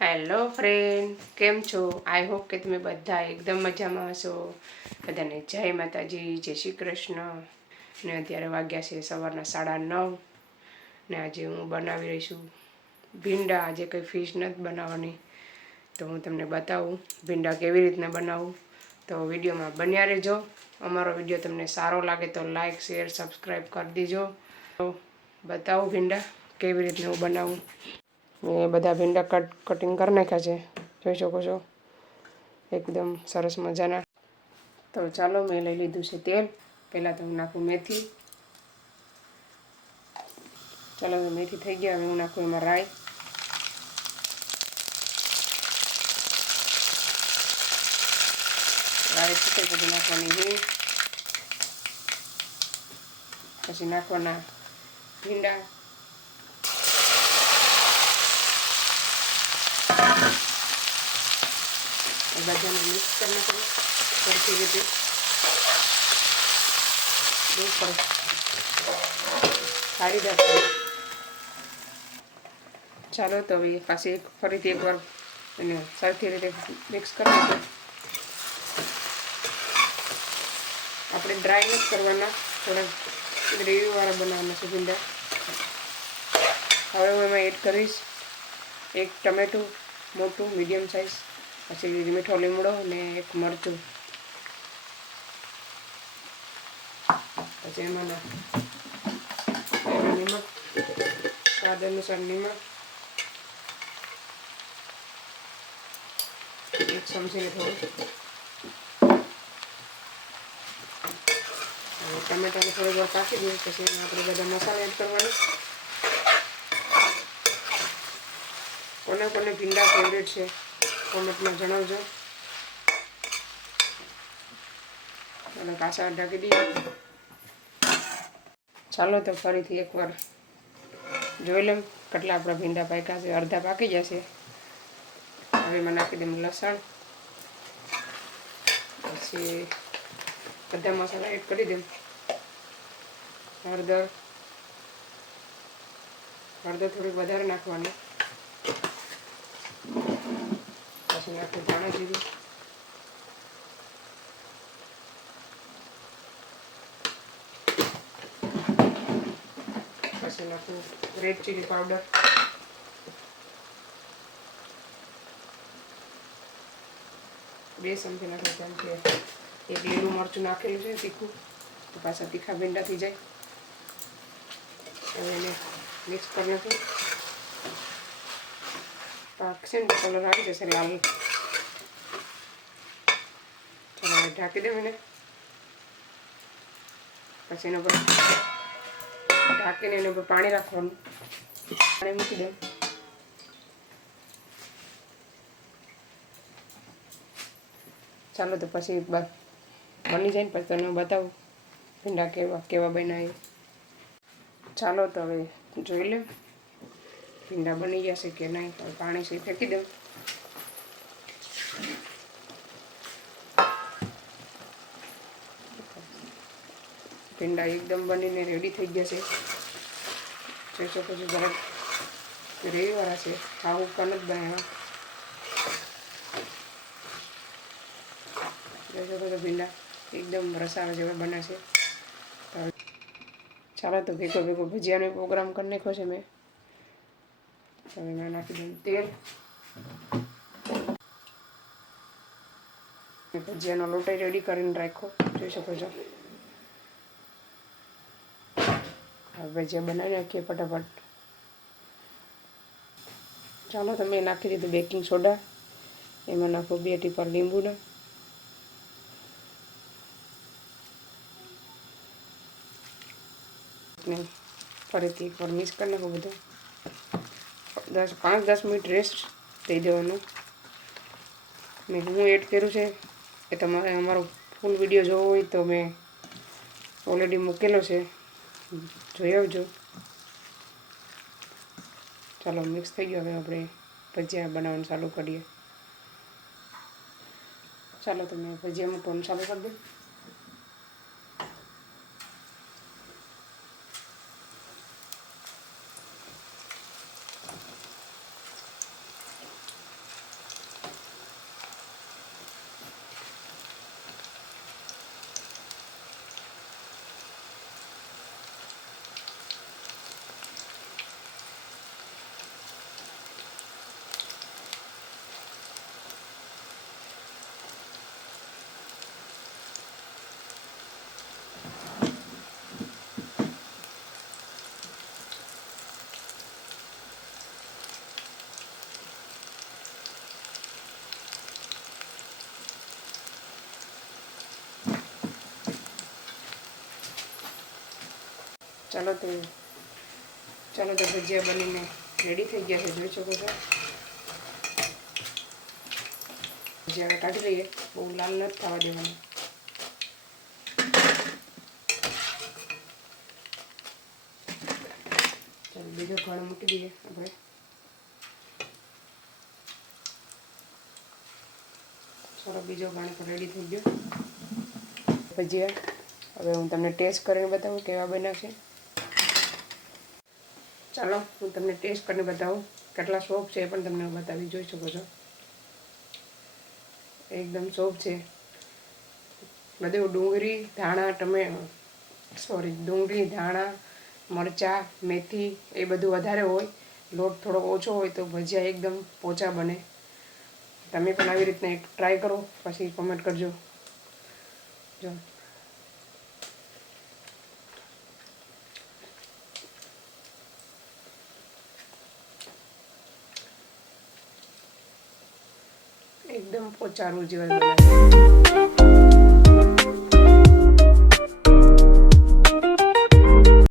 Hello friend કેમ છો? I hope કે તમે બધા એકદમ મજામાં હશો. બધાને જય માતાજી, જય શ્રી કૃષ્ણ. ને અત્યારે વાગ્યા છે સવારના સાડા નવ. ને આજે હું બનાવી રહી છું ભીંડા. આજે કંઈ ફિશ નથી બનાવવાની. તો હું તમને બતાવું ભીંડા કેવી રીતના બનાવું. તો વિડીયોમાં બન્યા રહેજો. અમારો વીડિયો તમને સારો લાગે તો લાઇક શેર સબસ્ક્રાઈબ કરી દીજો. તો બતાવું ભીંડા કેવી રીતના હું બનાવું. મેં બધા ભીંડા કટ કટિંગ કરી નાખ્યા છે. જોઈ શકો છો. એકદમ સરસ મજાના. તો ચાલો મેં લઈ લીધું છે તેલ. પહેલાં તો હું નાખું મેથી. ચાલો મેથી થઈ ગયા. હવે હું નાખું એમાં રાઈ. રાઈ છૂટે પછી નાખવાની હિંગ. પછી નાખવાના ભીંડા. બધાને મિક્સ કરી નાખવાનું સરખી રીતે. બહુ સરસ. સારી ચાલો તો હવે પાછી ફરીથી એકવાર એને સરખી રીતે મિક્સ કરી નાખો આપણે ડ્રાય નથી કરવાના, થોડા ગ્રેવીવાળા બનાવવાના છે ભીંડા. હવે હું એમાં એડ કરીશ એક ટમેટું, મોટું મીડિયમ સાઇઝ પછી મીઠો લીમડો ને એક મરચું. પછી એમાં નિમક સ્વાદ અનુસાર નિમક એક ચમચી થોડું ટમેટાને થોડી વાર કાપી દઈએ, પછી એમાં આપણે બધા મસાલા એડ કરવાના. કોને કોને ભીંડા ફેવરેટ છે? કોમેન્ટમાં જણાવજો. અને પાછા ઢાંકી દઈએ. ચાલો તો ફરીથી એકવાર જોઈ લઉં કેટલા આપણા ભીંડા પાક્યા છે. અડધા પાકી જશે. હવે એમાં નાખી દઉં લસણ. પછી બધા મસાલા એડ કરી દઉં હળદર. હળદર થોડીક વધારે નાખવાની. નાખું ધાણા જીરું પછી નાખું રેડ ચીલી બે ચમચી નાખું કેમ કે એક લીલું મરચું નાખેલું છે, તીખું. તો પાછા તીખા ભીંડા થઈ જાય. અને એને મિક્સ કરી નાખું ને કલર આવી જશે લાલ ચાલો હવે ઢાંકી દઉં એને પછી એના પર ઢાંકીને એના પર પાણી રાખવાનું પાણી મૂકી દઉં ચાલો તો પછી બની જાય ને પછી તને બતાવું ભીંડા કેવા કેવા બનાવી ચાલો તો હવે જોઈ લે ભીંડા બની જશે કે નહીં હવે પાણી છે ફેંકી દઉં. ભીંડા એકદમ બનીને રેડી થઈ જશે જોઈ શકો છો જરાક ગ્રેવીવાળા છે. ખાવું પણ જ બનાવ્યા. જોઈ શકો છો ભીંડા એકદમ રસાળ જેવા બને છે. ચાલો તો ભેગો ભેગો ભજીયાનો પ્રોગ્રામ કરી નાખ્યો છે મેં. હવે મેં નાખી દઉં તેલ ભજીયાનો લોટે રેડી કરીને રાખો જોઈ શકો છો. હવે ભજીયા બનાવી નાખીએ ફટાફટ. ચાલો, તમે નાખી દીધું બેકિંગ સોડા. એમાં નાખો બે ટીપા લીંબુના. ફરીથી એકવાર મિક્સ કરી નાખો બધું. દસ, પાંચ, દસ મિનિટ રેસ્ટ થઈ દેવાનું મેં હું એડ કર્યું છે? એ તમારે અમારો ફૂલ વીડિયો જોવો હોય તો મેં ઓલરેડી મૂકેલો છે. જોઈ આવજો. ચાલો મિક્સ થઈ ગયો. હવે આપણે ભજીયા બનાવવાનું ચાલુ કરીએ. ચાલો તમે ભજીયા મૂકવાનું ચાલુ કરી દો ચાલો તો ચાલો તો ભજીયા બનીને રેડી થઈ ગયા છે, જોઈ શકો છો. ભજીયા કાઢી લઈએ, બહુ લાલ નથી થવા દેવાનું. ચાલો બીજો ઘણ મૂકી દઈએ આપણે ચાલો બીજો ઘણ પણ રેડી થઈ ગયો. ભજીયા, હવે હું તમને ટેસ્ટ કરીને બતાવું કેવા બન્યા છે. ચાલો, હું તમને ટેસ્ટ કરીને બતાવું. કેટલા સોફ્ટ છે એ પણ તમને બતાવી, જોઈ શકો છો. એકદમ સોફ્ટ છે. બધું ડુંગળી, ધાણા ટમે સોરી ડુંગળી, ધાણા, મરચાં, મેથી એ બધું વધારે હોય, લોટ થોડો ઓછો હોય તો ભજીયા એકદમ પોચા બને. તમે પણ આવી રીતના એક ટ્રાય કરો, પછી કોમેન્ટ કરજો. જો. એકદમ પોચારું જેવા